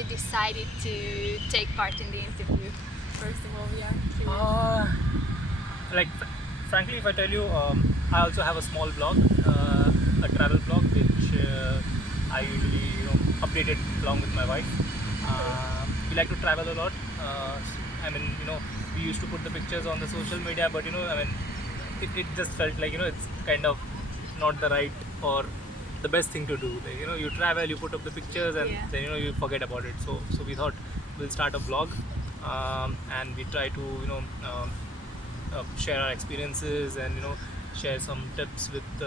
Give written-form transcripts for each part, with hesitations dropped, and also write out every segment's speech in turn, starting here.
you decided to take part in the interview? First of all, yeah. Frankly, if I tell you, I also have a small blog, a travel blog, which I usually update it along with my wife. We like to travel a lot. We used to put the pictures on the social media, but it just felt like it's kind of not the right or the best thing to do. Like, you travel, you put up the pictures, and then you forget about it. So we thought we'll start a blog, and we try to share our experiences and share some tips with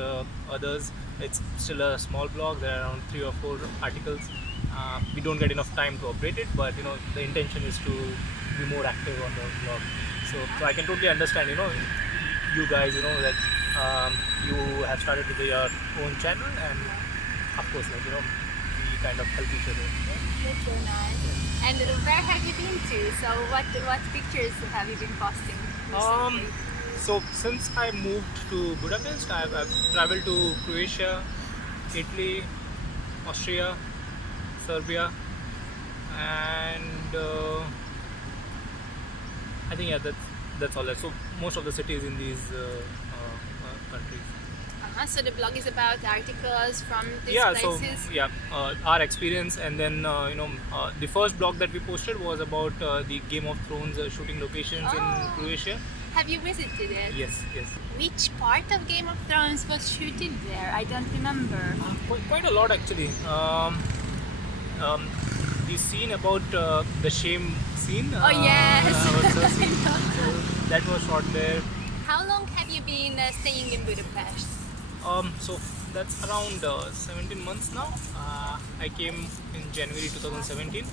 others. It's still a small blog. There are around 3 or 4 articles. We don't get enough time to update it, but the intention is to be more active on the blog. So I can totally understand you guys that you have started with your own channel, and of course we kind of help each other. That's so nice. And where have you been to? So what pictures have you been posting recently? So since I moved to Budapest, I've traveled to Croatia, Italy, Austria, Serbia, and I think that's all. So most of the cities in these countries. So the blog is about articles from these places? Our experience, and then the first blog that we posted was about the Game of Thrones shooting locations in Croatia. Have you visited it? Yes. Which part of Game of Thrones was shooted there? I don't remember. Quite a lot actually. The scene about the shame scene. Oh yes! So that was shot there. How long have you been staying in Budapest? So that's around 17 months now. I came in January 2017,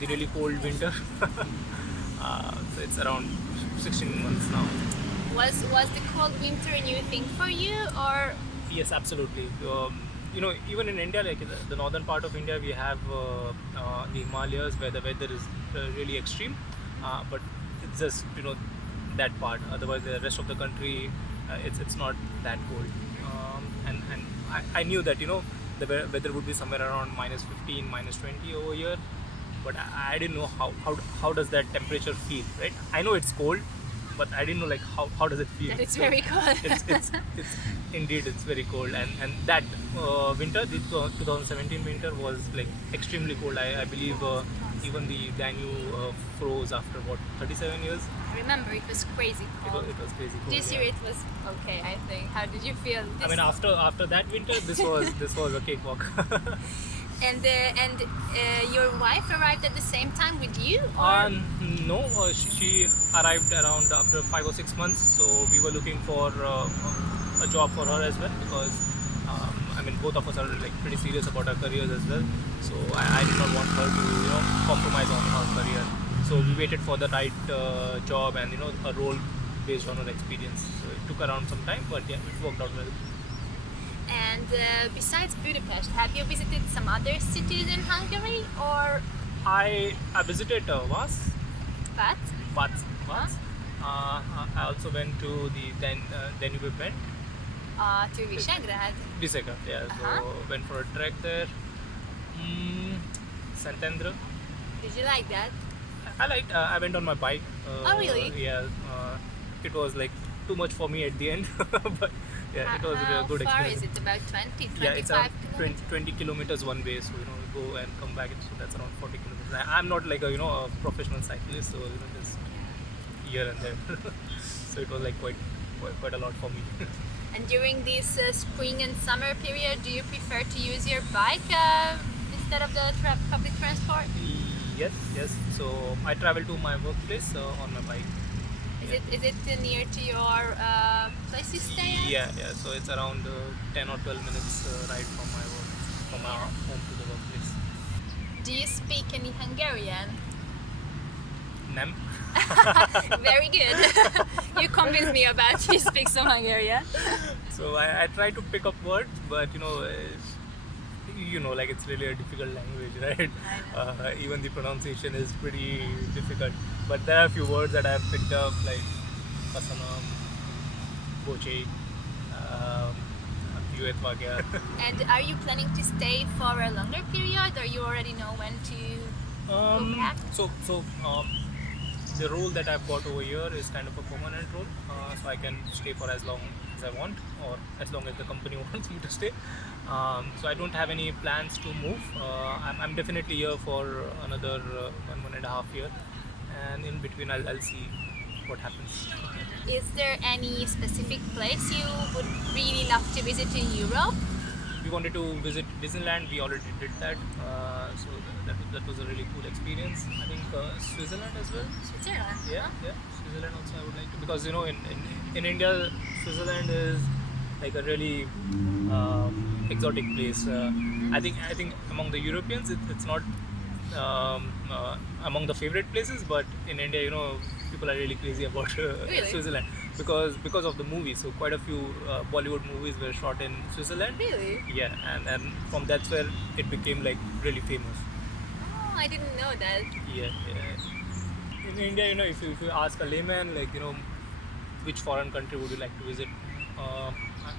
the really cold winter. So it's around 16 months now. Was the cold winter a new thing for you, or? Yes, absolutely. Even in India, like the northern part of India, we have the Himalayas where the weather is really extreme. But it's just that part. Otherwise, the rest of the country, it's not that cold. And I knew that the weather would be somewhere around -15, -20 over here, but I didn't know how does that temperature feel, right? I know it's cold, but I didn't know like how does it feel. That it's very cold. it's indeed it's very cold, and that winter, the 2017 winter was like extremely cold. I believe even the Danube froze after 37 years. I remember it was crazy cold. It was crazy cold. This year it was okay, I think. How did you feel? After that winter, this was a cakewalk. And your wife arrived at the same time with you, or? No, she arrived around after 5 or 6 months. So we were looking for a job for her as well, because both of us are like pretty serious about our careers as well. So I did not want her to compromise on her career. So we waited for the right job and a role based on her experience. So it took around some time, but yeah, it worked out well. And besides Budapest, have you visited some other cities in Hungary, or? I visited Vas. But? I also went to the Danube Bend. To Visegrad? Visegrad, yeah. So went for a trek there. Santander. Did you like that? I went on my bike. Oh really? Yeah. It was like too much for me at the end, but yeah, it was a good experience. How far is it? About 20, 25 it's kilometers? 20 kilometers one way, so go and come back, so that's around 40 kilometers. I'm not like a professional cyclist, so just here and there. So it was like quite a lot for me. And during this spring and summer period, do you prefer to use your bike instead of the public transport? Yes. So I travel to my workplace on my bike. Is it near to your place you stay at? Yeah. So it's around 10 or 12 minutes ride from my home to the workplace. Do you speak any Hungarian? Nem. Very good. You convinced me about you speak some Hungarian. So I try to pick up words, but like it's really a difficult language, right? Even the pronunciation is pretty difficult. But there are a few words that I've picked up, like kasanam, boche, And are you planning to stay for a longer period, or you already know when to back? The role that I've got over here is kind of a permanent role, so I can stay for as long as I want, or as long as the company wants me to stay. So I don't have any plans to move. I'm definitely here for another 1.5 year, and in between I'll see what happens. Is there any specific place you would really love to visit in Europe? We wanted to visit Disneyland. We already did that, so that was a really cool experience. I think Switzerland as well. Switzerland? Yeah, Switzerland also I would like to, because in India, Switzerland is like a really exotic place. I think among the Europeans it's not among the favorite places, but in India, people are really crazy about Really? Switzerland because of the movies. So quite a few Bollywood movies were shot in Switzerland. Really? Yeah, and from that's where it became like really famous. Oh, I didn't know that. Yeah. In India, if you ask a layman, like, which foreign country would you like to visit,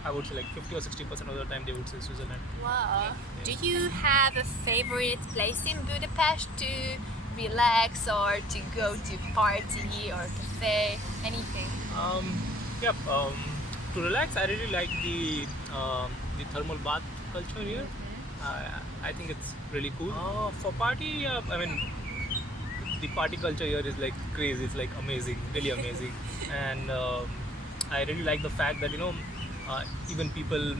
I would say like 50 or 60% of the time they would say Switzerland. Wow. Do you have a favorite place in Budapest to relax or to go to party or cafe, anything? To relax, I really like the thermal bath culture here. I think it's really cool. For party, the party culture here is like crazy. It's like amazing, really amazing. And I really like the fact that even people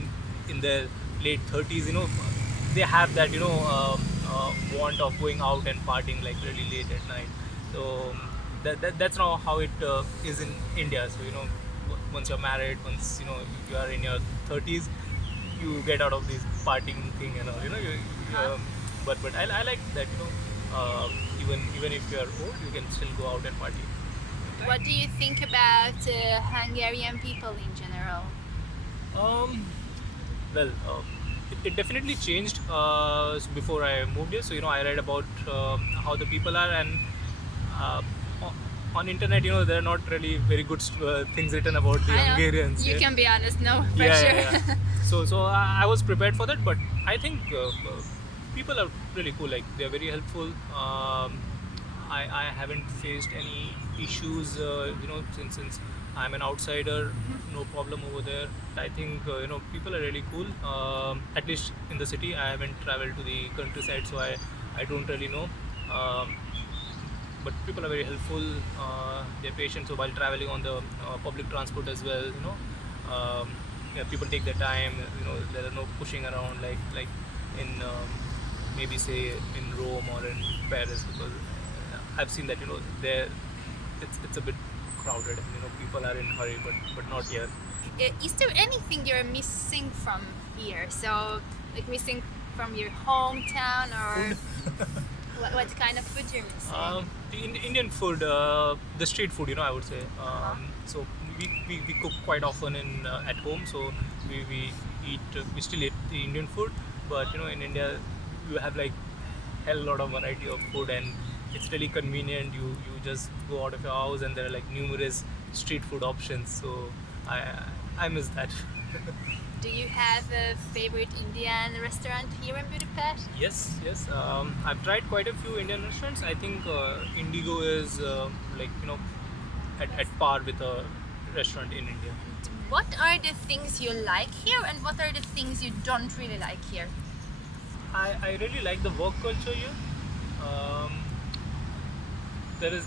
in their late 30s, they have that want of going out and partying like really late at night. So that's not how it is in India. So once you're married, once you are in your 30s, you get out of this partying thing and all. But I like that even if you are old, you can still go out and party. What do you think about Hungarian people in general? It definitely changed before I moved here. So I read about how the people are, and on internet, there are not really very good things written about the Hungarians. You can be honest, no pressure. Yeah. So I was prepared for that, but I think people are really cool. Like, they are very helpful. I haven't faced any issues, since I'm an outsider. No problem over there. I think people are really cool. At least in the city, I haven't traveled to the countryside, so I don't really know. But people are very helpful. They're patient. So while traveling on the public transport as well, people take their time. There are no pushing around like in maybe say in Rome or in Paris, because I've seen that there it's a bit crowded. People are in hurry, but not here. Is there anything you're missing from here? So, like, missing from your hometown, or what kind of food you're missing? The Indian food, the street food, I would say. So we cook quite often at home. So we still eat the Indian food, but in India you have like hell lot of variety of food, and it's really convenient. You just go out of your house and there are like numerous street food options. So I miss that. Do you have a favorite Indian restaurant here in Budapest? Yes. I've tried quite a few Indian restaurants. I think Indigo is at par with a restaurant in India. What are the things you like here, and what are the things you don't really like here? I really like the work culture here. There is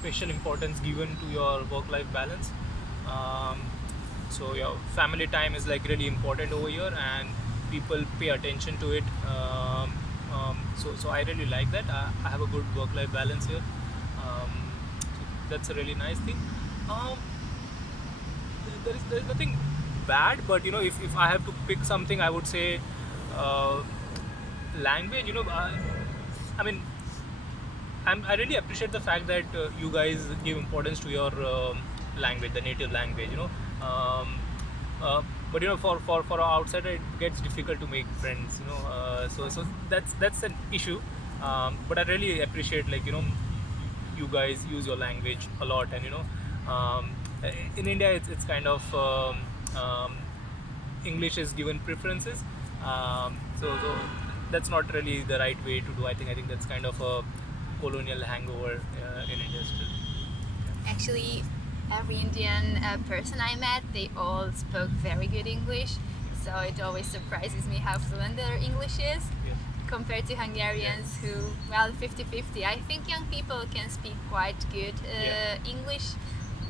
special importance given to your work-life balance. So your family time is like really important over here, and people pay attention to it. So I really like that. I have a good work-life balance here. So that's a really nice thing. There is nothing bad, but if I have to pick something, I would say language. I really appreciate the fact that you guys give importance to your language, the native language. But for an outsider, it gets difficult to make friends. So that's an issue. But I really appreciate you guys use your language a lot, and in India it's kind of English is given preferences. So that's not really the right way to do. I think that's kind of a colonial hangover in India still. Actually, every Indian person I met, they all spoke very good English. So it always surprises me how fluent their English is Yeah. compared to Hungarians who, well, 50-50. I think young people can speak quite good English,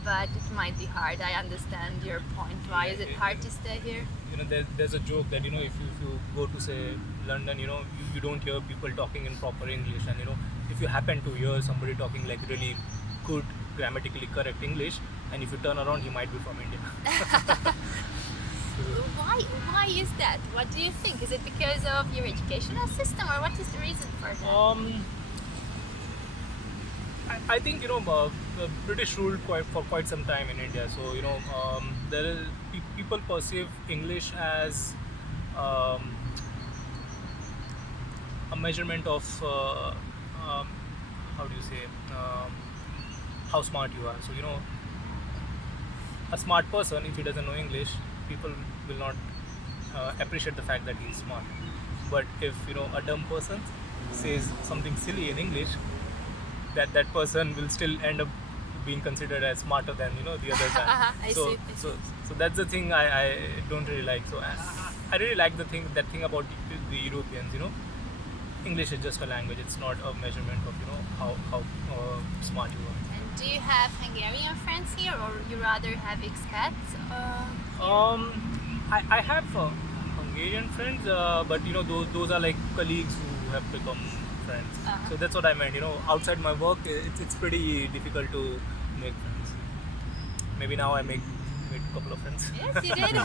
but it might be hard. I understand your point. Why is it hard to stay here? You know, there's a joke that, you know, if you go to, say, London, you know, you don't hear people talking in proper English, and, you know, if you happen to hear somebody talking like really good, grammatically correct English, and if you turn around, he might be from India. Why is that? What do you think? Is it because of your educational system, or what is the reason for that? I think, you know, the British ruled for quite some time in India, so, you know, there is people perceive English as a measurement of how do you say how smart you are. So, you know, a smart person, if he doesn't know English, people will not appreciate the fact that he's smart. But if, you know, a dumb person says something silly in English, that person will still end up being considered as smarter than, you know, the other guy. I see. So that's the thing I don't really like. So I really like that thing about the Europeans. You know, English is just a language. It's not a measurement of, you know, how smart you are. And do you have Hungarian friends here, or you rather have expats? I have Hungarian friends, but, you know, those are like colleagues who have become friends. So that's what I meant. You know, outside my work, it's pretty difficult to make friends. Maybe now I made a couple of friends. Yes, you did.